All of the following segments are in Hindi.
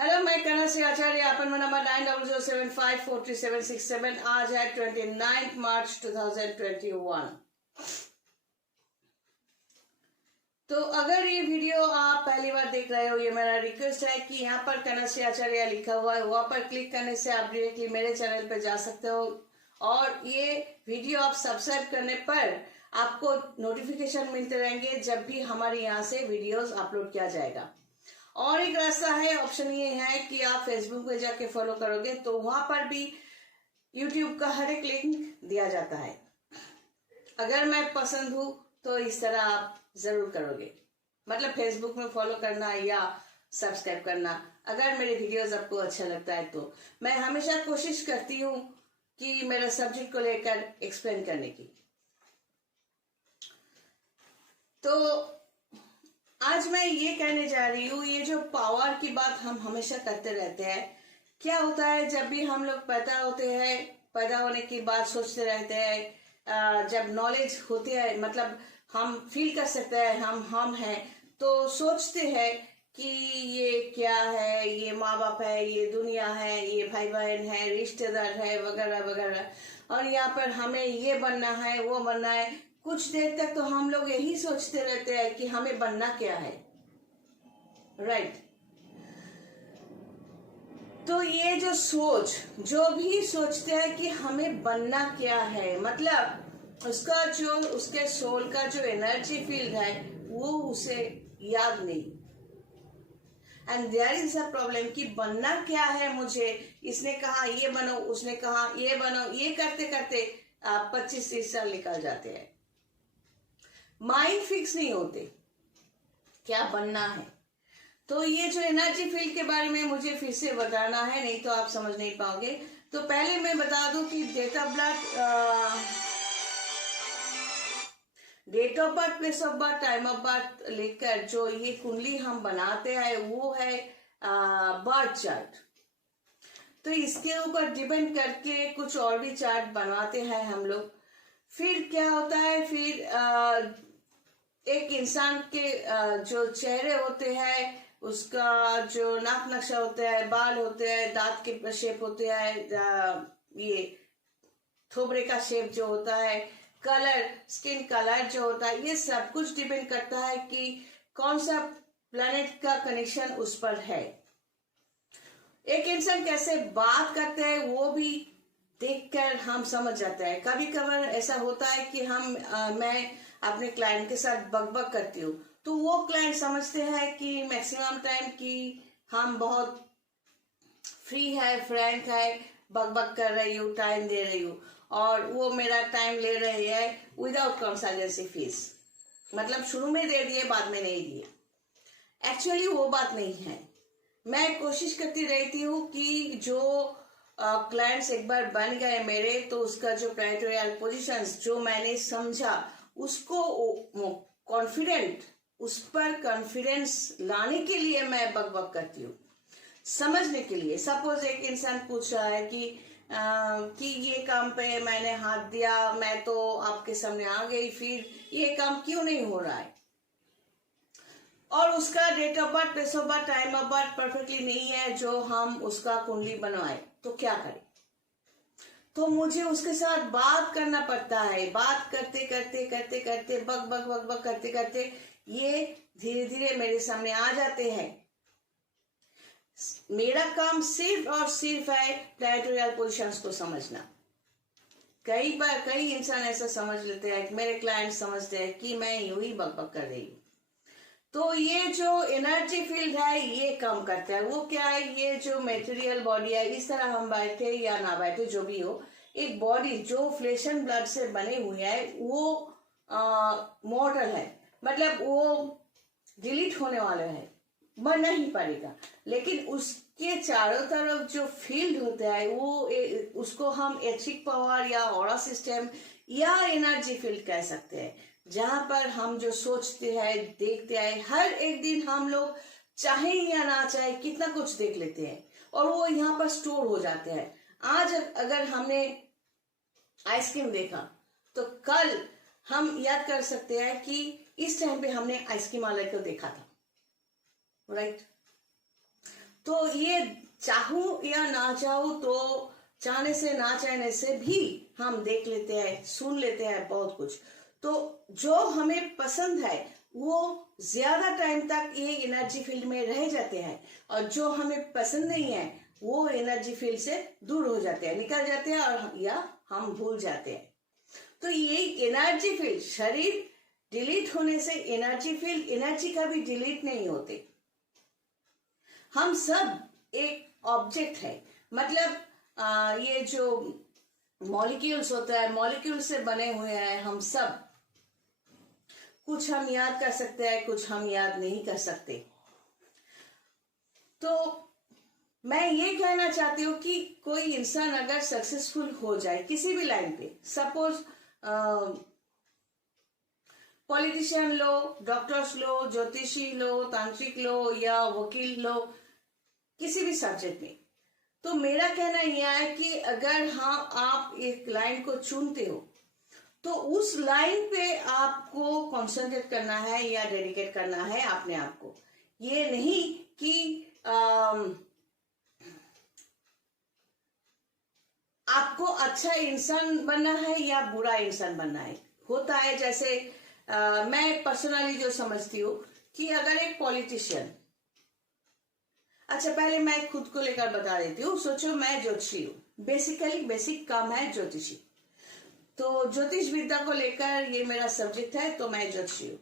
हेलो, मैं कनक से आचार्य। अपन नंबर 9007543767। आज है 29 मार्च 2021। तो अगर ये वीडियो आप पहली बार देख रहे हो, ये मेरा रिक्वेस्ट है कि यहाँ पर कनक से आचार्य लिखा हुआ है, वहां पर क्लिक करने से आप डायरेक्टली मेरे चैनल पर जा सकते हो। और ये वीडियो आप सब्सक्राइब करने पर आपको नोटिफिकेशन मिलते रहेंगे जब भी हमारे यहाँ से वीडियोस अपलोड किया जाएगा। और एक रास्ता है, ऑप्शन ये है कि आप फेसबुक पे जाके फॉलो करोगे तो वहां पर भी यूट्यूब का हर एक लिंक दिया जाता है। अगर मैं पसंद हूं तो इस तरह आप जरूर करोगे, मतलब फेसबुक में फॉलो करना या सब्सक्राइब करना। अगर मेरे वीडियोस आपको अच्छा लगता है तो मैं हमेशा कोशिश करती हूँ कि मेरे सब्जेक्ट को लेकर एक्सप्लेन करने की। तो आज मैं ये कहने जा रही हूँ, ये जो पावर की बात हम हमेशा करते रहते हैं, क्या होता है जब भी हम लोग पैदा होते हैं, पैदा होने की बात सोचते रहते हैं, जब नॉलेज होती है, मतलब हम फील कर सकते हैं हम हैं, तो सोचते हैं कि ये क्या है, ये माँ बाप है, ये दुनिया है, ये भाई बहन है, रिश्तेदार है, वगैरह वगैरह। और यहाँ पर हमें ये बनना है, वो बनना है। कुछ देर तक तो हम लोग यही सोचते रहते हैं कि हमें बनना क्या है, राइट। तो ये जो सोच, जो भी सोचते हैं कि हमें बनना क्या है, मतलब उसका जो, उसके सोल का जो एनर्जी फील्ड है वो उसे याद नहीं। And there is a problem कि बनना क्या है मुझे, इसने कहा ये बनो, उसने कहा ये बनो, ये करते करते 25-30 साल निकल जाते हैं। माइंड फिक्स नहीं होते क्या बनना है। तो ये जो एनर्जी फील्ड के बारे में मुझे फिर से बताना है, नहीं तो आप समझ नहीं पाओगे। तो पहले मैं बता दूं कि date of birth, place of birth, time of birth लेकर जो ये कुंडली हम बनाते हैं वो है बर्थ चार्ट। तो इसके ऊपर डिपेंड करके कुछ और भी चार्ट बनवाते हैं हम लोग। फिर क्या होता है, फिर एक इंसान के जो चेहरे होते हैं, उसका जो नाक नक्शा होता है, बाल होते हैं, दांत के शेप होते हैं, ये थोबरे का शेप जो होता है, कलर, स्किन कलर जो होता है, ये सब कुछ डिपेंड करता है कि कौन सा प्लैनेट का कनेक्शन उस पर है। एक इंसान कैसे बात करते हैं वो भी देखकर हम समझ जाते हैं। कभी कभार ऐसा होता है कि मैं अपने क्लाइंट के साथ बकबक करती हूँ, तो वो क्लाइंट समझते हैं कि मैक्सिमम टाइम कि हम बहुत फ्री है, फ्रैंक है, बकबक कर रही हूँ, टाइम दे रही हूँ, और वो मेरा टाइम ले रही है विदाउट कंसल्टेंसी फीस। मतलब शुरू में दे दिए, बाद में नहीं दिए। एक्चुअली वो बात नहीं है। मैं कोशिश करती रहती हूँ कि जो क्लाइंट्स एक बार बन गए मेरे, तो उसका जो प्लानेटोरियल पोजीशंस जो मैंने समझा, उसको कॉन्फिडेंट, उस पर कॉन्फिडेंस लाने के लिए मैं बकबक करती हूँ, समझने के लिए। सपोज एक इंसान पूछ रहा है कि ये काम पे मैंने हाथ दिया, मैं तो आपके सामने आ गई, फिर ये काम क्यों नहीं हो रहा है, और उसका date of birth, place of birth, time of birth perfectly नहीं है जो हम उसका कुंडली बनवाए, तो क्या करें। तो मुझे उसके साथ बात करना पड़ता है। बात करते करते करते करते बक बक बक बक करते करते ये धीरे धीरे मेरे सामने आ जाते हैं। मेरा काम सिर्फ और सिर्फ है प्लैनेटोरियल पोजीशंस को समझना। कई बार कई इंसान ऐसा समझ लेते हैं, मेरे क्लाइंट समझते हैं कि मैं यूं ही बक बक कर रही हूँ। तो ये जो एनर्जी फील्ड है ये काम करता है। वो क्या है, ये जो मेटेरियल बॉडी है, इस तरह हम बैठे या ना बैठे जो भी हो, एक बॉडी जो फ्लेश एंड ब्लड से बने हुई है वो मॉर्टल है, मतलब वो डिलीट होने वाला है, बन नहीं पड़ेगा। लेकिन उसके चारों तरफ जो फील्ड होता है वो उसको हम एथिक पावर या ऑरा सिस्टम या एनर्जी फील्ड कह सकते हैं, जहां पर हम जो सोचते हैं, देखते हैं, हर एक दिन हम लोग चाहे या ना चाहे कितना कुछ देख लेते हैं, और वो यहाँ पर स्टोर हो जाते हैं। आज अगर हमने आइसक्रीम देखा तो कल हम याद कर सकते हैं कि इस टाइम पे हमने आइसक्रीम वाले को देखा था, राइट। तो ये चाहूं या ना चाहूं, तो चाहने से ना चाहने से भी हम देख लेते हैं, सुन लेते हैं बहुत कुछ। तो जो हमें पसंद है वो ज्यादा टाइम तक ये एनर्जी फील्ड में रह जाते हैं, और जो हमें पसंद नहीं है वो एनर्जी फील्ड से दूर हो जाते हैं, निकल जाते हैं, और या हम भूल जाते हैं। तो ये एनर्जी फील्ड, शरीर डिलीट होने से एनर्जी फील्ड, एनर्जी का भी डिलीट नहीं होते। हम सब एक ऑब्जेक्ट है, मतलब ये जो मॉलिक्यूल्स होता है, मॉलिक्यूल से बने हुए हैं हम सब। कुछ हम याद कर सकते हैं, कुछ हम याद नहीं कर सकते। तो मैं ये कहना चाहती हूँ कि कोई इंसान अगर सक्सेसफुल हो जाए किसी भी लाइन पे, सपोज पॉलिटिशियन लो, डॉक्टर्स लो, ज्योतिषी लो, तांत्रिक लो, या वकील लो, किसी भी सब्जेक्ट में, तो मेरा कहना यह है कि अगर हाँ आप एक लाइन को चुनते हो तो उस लाइन पे आपको कंसंट्रेट करना है या डेडिकेट करना है अपने आप को। ये नहीं कि आपको अच्छा इंसान बनना है या बुरा इंसान बनना है। होता है जैसे मैं पर्सनली जो समझती हूँ कि अगर एक पॉलिटिशियन, अच्छा पहले मैं खुद को लेकर बता देती हूँ। सोचो मैं ज्योतिषी हूँ, बेसिकली बेसिक काम है ज्योतिषी, तो ज्योतिष विद्या को लेकर ये मेरा सब्जेक्ट है, तो मैं ज्योतिषी हूँ।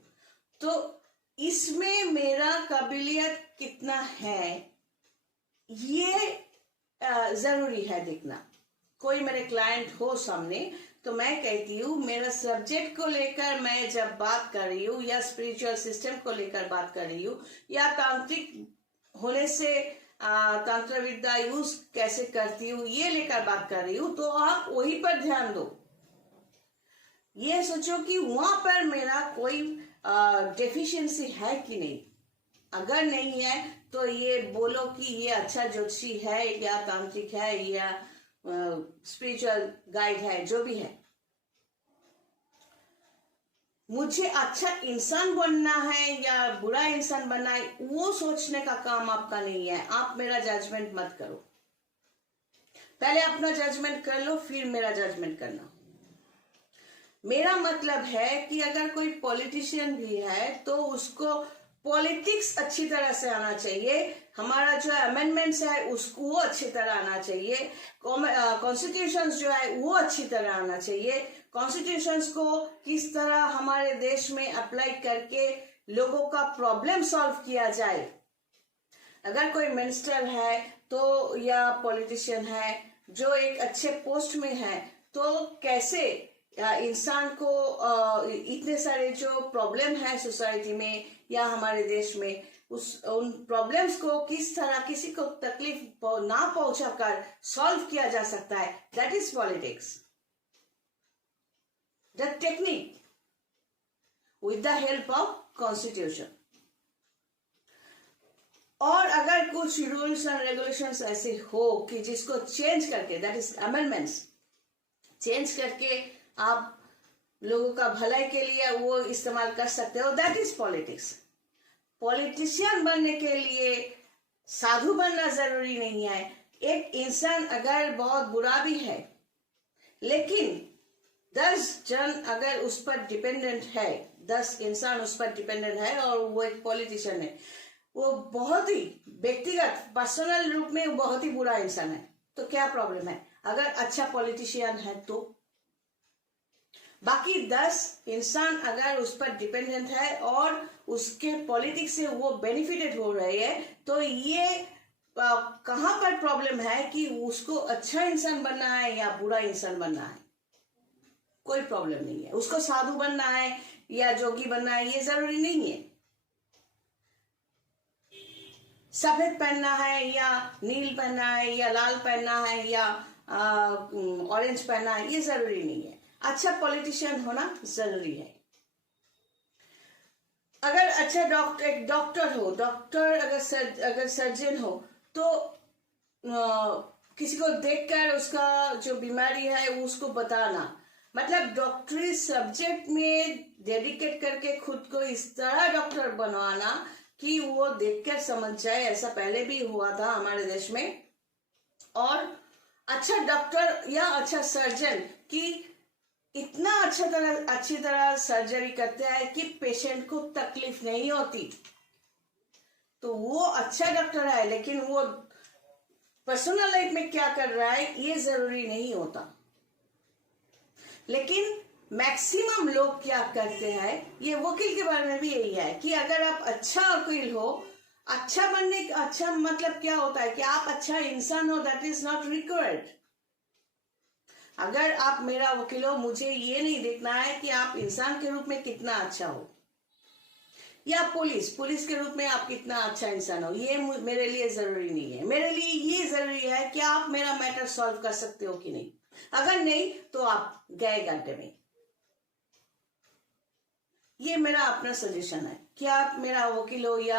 तो इसमें मेरा काबिलियत कितना है ये जरूरी है देखना। कोई मेरे क्लाइंट हो सामने तो मैं कहती हूँ मेरा सब्जेक्ट को लेकर मैं जब बात कर रही हूँ, या स्पिरिचुअल सिस्टम को लेकर बात कर रही हूँ, या तांत्रिक होने से तंत्र विद्या यूज कैसे करती हूँ ये लेकर बात कर रही हूँ, तो आप वही पर ध्यान दो। ये सोचो कि वहां पर मेरा कोई डेफिशिएंसी है कि नहीं। अगर नहीं है तो ये बोलो कि ये अच्छा ज्योतिषी है, या तांत्रिक है, या स्पिरिचुअल गाइड है, जो भी है। मुझे अच्छा इंसान बनना है या बुरा इंसान बनना है, वो सोचने का काम आपका नहीं है। आप मेरा जजमेंट मत करो, पहले अपना जजमेंट कर लो, फिर मेरा जजमेंट करना। मेरा मतलब है कि अगर कोई पॉलिटिशियन भी है तो उसको पॉलिटिक्स अच्छी तरह से आना चाहिए, हमारा जो अमेंडमेंट्स है उसको वो अच्छी तरह आना चाहिए, कॉन्स्टिट्यूशन जो है वो अच्छी तरह आना चाहिए, कॉन्स्टिट्यूशंस को किस तरह हमारे देश में अप्लाई करके लोगों का प्रॉब्लम सॉल्व किया जाए। अगर कोई मिनिस्टर है तो या पॉलिटिशियन है जो एक अच्छे पोस्ट में है, तो कैसे इंसान को इतने सारे जो प्रॉब्लम है सोसाइटी में या हमारे देश में, उन प्रॉब्लम्स को किस तरह किसी को तकलीफ ना पहुंचाकर सॉल्व किया जा सकता है, that is politics. The technique with the help of constitution. और अगर कुछ रूल्स एंड रेगुलेशंस ऐसे हो कि जिसको चेंज करके, दैट इज अमेंडमेंट्स, चेंज करके आप लोगों का भलाई के लिए वो इस्तेमाल कर सकते हो, दैट इज पॉलिटिक्स। पॉलिटिशियन बनने के लिए साधु बनना जरूरी नहीं है। एक इंसान अगर बहुत बुरा भी है लेकिन 10 जन अगर उस पर डिपेंडेंट है, 10 इंसान उस पर डिपेंडेंट है और वो एक पॉलिटिशियन है, वो बहुत ही व्यक्तिगत पर्सनल रूप में बहुत ही बुरा इंसान है, तो क्या प्रॉब्लम है अगर अच्छा पॉलिटिशियन है तो? बाकी 10 इंसान अगर उस पर डिपेंडेंट है और उसके पॉलिटिक्स से वो बेनिफिटेड हो रहे हैं, तो ये कहां पर प्रॉब्लम है कि उसको अच्छा इंसान बनना है या बुरा इंसान बनना है? कोई प्रॉब्लम नहीं है। उसको साधु बनना है या जोगी बनना है ये जरूरी नहीं है। सफेद पहनना है या नील पहनना है या लाल पहनना है या ऑरेंज पहनना है ये जरूरी नहीं है। अच्छा पॉलिटिशियन होना जरूरी है। अगर अच्छा एक डॉक्टर हो, डॉक्टर अगर सर्जन हो तो किसी को देखकर उसका जो बीमारी है उसको बताना, मतलब डॉक्टरी सब्जेक्ट में डेडिकेट करके खुद को इस तरह डॉक्टर बनवाना कि वो देखकर समझ जाए। ऐसा पहले भी हुआ था हमारे देश में। और अच्छा डॉक्टर या अच्छा सर्जन कि इतना अच्छी तरह सर्जरी करते हैं कि पेशेंट को तकलीफ नहीं होती, तो वो अच्छा डॉक्टर है। लेकिन वो पर्सनल लाइफ में क्या कर रहा है ये जरूरी नहीं होता। लेकिन मैक्सिमम लोग क्या करते हैं, ये वकील के बारे में भी यही है कि अगर आप अच्छा वकील हो, अच्छा बनने का अच्छा मतलब क्या होता है कि आप अच्छा इंसान हो, दैट इज नॉट रिक्वायर्ड। अगर आप मेरा वकील हो, मुझे ये नहीं देखना है कि आप इंसान के रूप में कितना अच्छा हो, या पुलिस के रूप में आप कितना अच्छा इंसान हो, ये मेरे लिए जरूरी नहीं है। मेरे लिए ये जरूरी है कि आप मेरा मैटर सॉल्व कर सकते हो कि नहीं। अगर नहीं तो आप गए गड्ढे में। ये मेरा अपना सजेशन है कि आप मेरा वकील हो या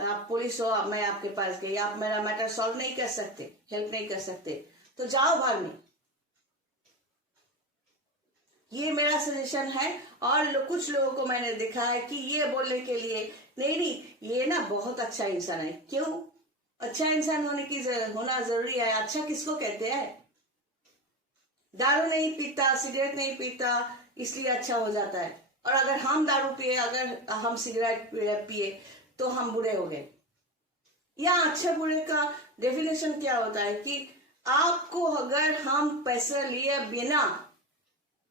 आप पुलिस हो, मैं आपके पास गई, आप मेरा मैटर सॉल्व नहीं कर सकते, हेल्प नहीं कर सकते, तो जाओ भाग में। ये मेरा सजेशन है। और कुछ लोगों को मैंने देखा है कि ये बोलने के लिए नहीं ये ना बहुत अच्छा इंसान है। क्यों अच्छा इंसान होना जरूरी है? अच्छा किसको कहते हैं? दारू नहीं पीता, सिगरेट नहीं पीता इसलिए अच्छा हो जाता है। और अगर हम दारू पिए, अगर हम सिगरेट पिए तो हम बुरे हो गए। या अच्छा बुरे का डेफिनेशन क्या होता है कि आपको अगर हम पैसे लिए बिना,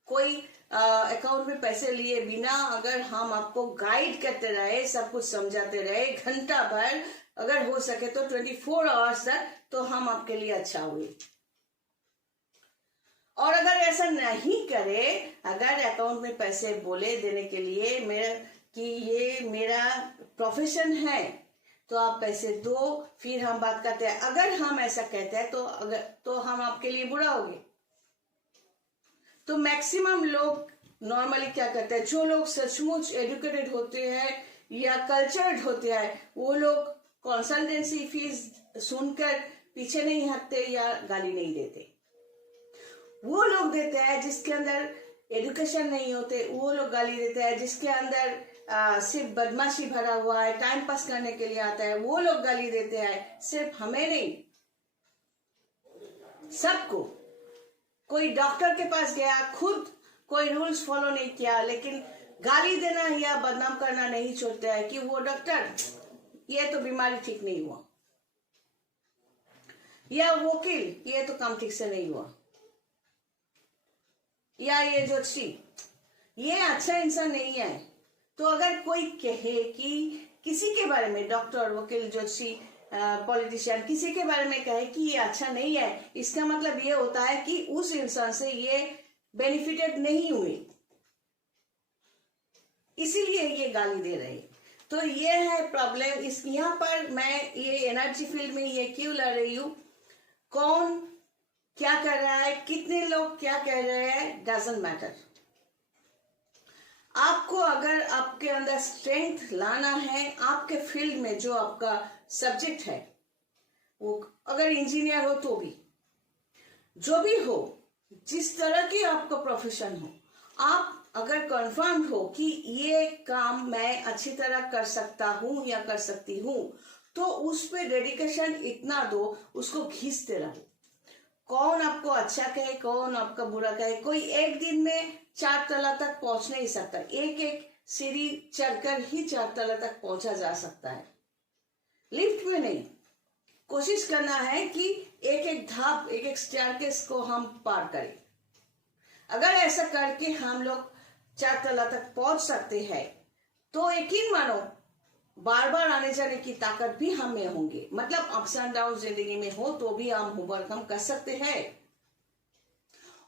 कोई अकाउंट में पैसे लिए बिना अगर हम आपको गाइड करते रहे, सब कुछ समझाते रहे घंटा भर, अगर हो सके तो 24 आवर्स तक, तो हम आपके लिए अच्छा हुए। और अगर ऐसा नहीं करे, अगर अकाउंट में पैसे बोले देने के लिए कि ये मेरा प्रोफेशन है तो आप पैसे दो, फिर हम बात करते हैं, अगर हम ऐसा कहते हैं तो हम आपके लिए बुरा हो गए। तो मैक्सिमम लोग नॉर्मली क्या करते हैं, जो लोग सचमुच एजुकेटेड होते हैं या कल्चर्ड होते हैं, वो लोग कंसल्टेंसी फीस सुनकर पीछे नहीं हटते या गाली नहीं देते। वो लोग देते हैं जिसके अंदर एजुकेशन नहीं होते, वो लोग गाली देते हैं। जिसके अंदर सिर्फ बदमाशी भरा हुआ है, टाइम पास करने के लिए आता है, वो लोग गाली देते हैं। सिर्फ हमें नहीं, सबको। कोई डॉक्टर के पास गया, खुद कोई रूल्स फॉलो नहीं किया, लेकिन गाली देना या बदनाम करना नहीं छोड़ता है कि वो डॉक्टर, ये तो बीमारी ठीक नहीं हुआ, या वकील ये तो काम ठीक से नहीं हुआ, या ये ज्योतिषी ये अच्छा इंसान नहीं है। तो अगर कोई कहे कि किसी के बारे में, डॉक्टर, वकील, ज्योतिषी, पॉलिटिशियन, किसी के बारे में कहे कि ये अच्छा नहीं है, इसका मतलब ये होता है कि उस इंसान से ये बेनिफिटेड नहीं हुए, इसीलिए ये गाली दे रहे। तो ये है प्रॉब्लम। यहाँ पर मैं ये एनर्जी फील्ड में ये क्यों लड़ रही हूँ, कौन क्या कर रहा है, कितने लोग क्या कह रहे हैं, डजंट मैटर। आपको अगर आपके अंदर स्ट्रेंथ लाना है, आपके फील्ड में जो आपका सब्जेक्ट है, वो अगर इंजीनियर हो तो भी, जो भी हो, जिस तरह की आपका प्रोफेशन हो, आप अगर कंफर्म हो कि ये काम मैं अच्छी तरह कर सकता हूं या कर सकती हूं, तो उस पे डेडिकेशन इतना दो, उसको घिसते रहो। कौन आपको अच्छा कहे, कौन आपका बुरा कहे, कोई एक दिन में 4 तला तक पहुंच नहीं सकता। एक एक सीढ़ी चढ़कर ही 4 तला तक पहुंचा जा सकता है, लिफ्ट में नहीं। कोशिश करना है कि एक एक धाप, एक एक स्टेयरकेस को हम पार करें। अगर ऐसा करके हम लोग 4 तला तक पहुंच सकते हैं, तो यकीन मानो बार बार आने जाने की ताकत भी हम में होंगे। मतलब अप्स एंड डाउन जिंदगी में हो तो भी हम ओवरकम कर सकते हैं।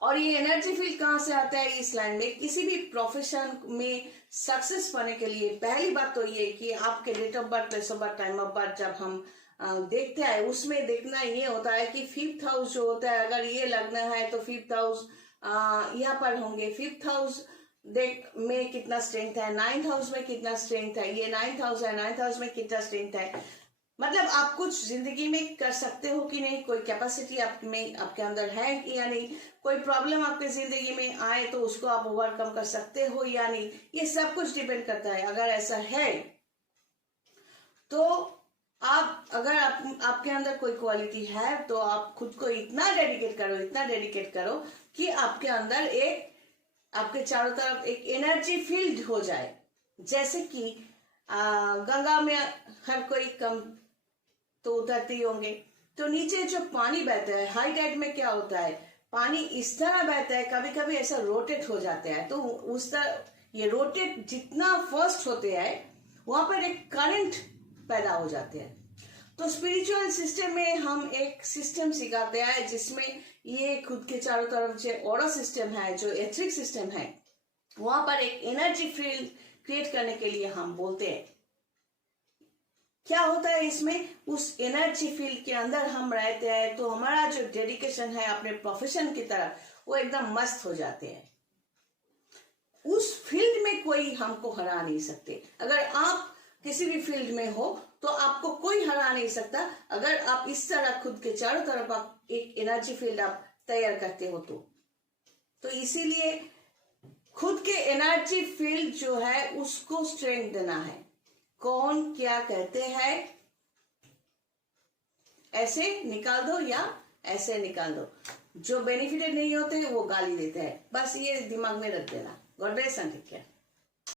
और ये एनर्जी फील्ड कहां से आता है इस लाइन में? किसी भी प्रोफेशन में सक्सेस पाने के लिए पहली बात तो ये कि आपके date of birth, place of birth, time of birth जब हम देखते हैं, उसमें देखना ये होता है कि 5th हाउस जो होता है, अगर ये लगना है तो 5th हाउस यहाँ पर होंगे। 5th हाउस देख में कितना स्ट्रेंथ है, 9th हाउस में कितना स्ट्रेंथ है, ये 9th हाउस है, 9th हाउस में कितना स्ट्रेंथ है। मतलब आप कुछ जिंदगी में कर सकते हो कि नहीं, कोई कैपेसिटी आपके अंदर है कि या नहीं, कोई प्रॉब्लम आपके जिंदगी में आए तो उसको आप ओवरकम कर सकते हो या नहीं, ये सब कुछ डिपेंड करता है। अगर ऐसा है तो आप अगर आपके अंदर कोई क्वालिटी है तो आप खुद को इतना डेडिकेट करो कि आपके अंदर आपके चारों तरफ एक एनर्जी फील्ड हो जाए। जैसे कि गंगा में हर कोई कम तो उतरते ही होंगे, तो नीचे जो पानी बहता है हाई टाइड में क्या होता है, पानी इस तरह बहता है, कभी कभी ऐसा रोटेट हो जाता है, तो उस तरह ये रोटेट जितना फास्ट होते हैं वहां पर एक करंट पैदा हो जाते हैं। तो स्पिरिचुअल सिस्टम में हम एक सिस्टम सिखाते हैं जिसमें ये खुद के चारों तरफ जो ऑरा सिस्टम है, जो एथरिक सिस्टम है, वहां पर एक एनर्जी फील्ड क्रिएट करने के लिए हम बोलते हैं। क्या होता है इसमें, उस एनर्जी फील्ड के अंदर हम रहते हैं तो हमारा जो डेडिकेशन है अपने प्रोफेशन की तरफ वो एकदम मस्त हो जाते हैं। उस फील्ड में कोई हमको हरा नहीं सकते। अगर आप किसी भी फील्ड में हो तो आपको कोई हरा नहीं सकता, अगर आप इस तरह खुद के चारों तरफ आप एक एनर्जी फील्ड आप तैयार करते हो तो इसीलिए खुद के एनर्जी फील्ड जो है उसको स्ट्रेंथ देना है। कौन क्या कहते हैं ऐसे निकाल दो या ऐसे निकाल दो, जो बेनिफिटेड नहीं होते वो गाली देते हैं, बस ये दिमाग में रख देना। God bless and take care.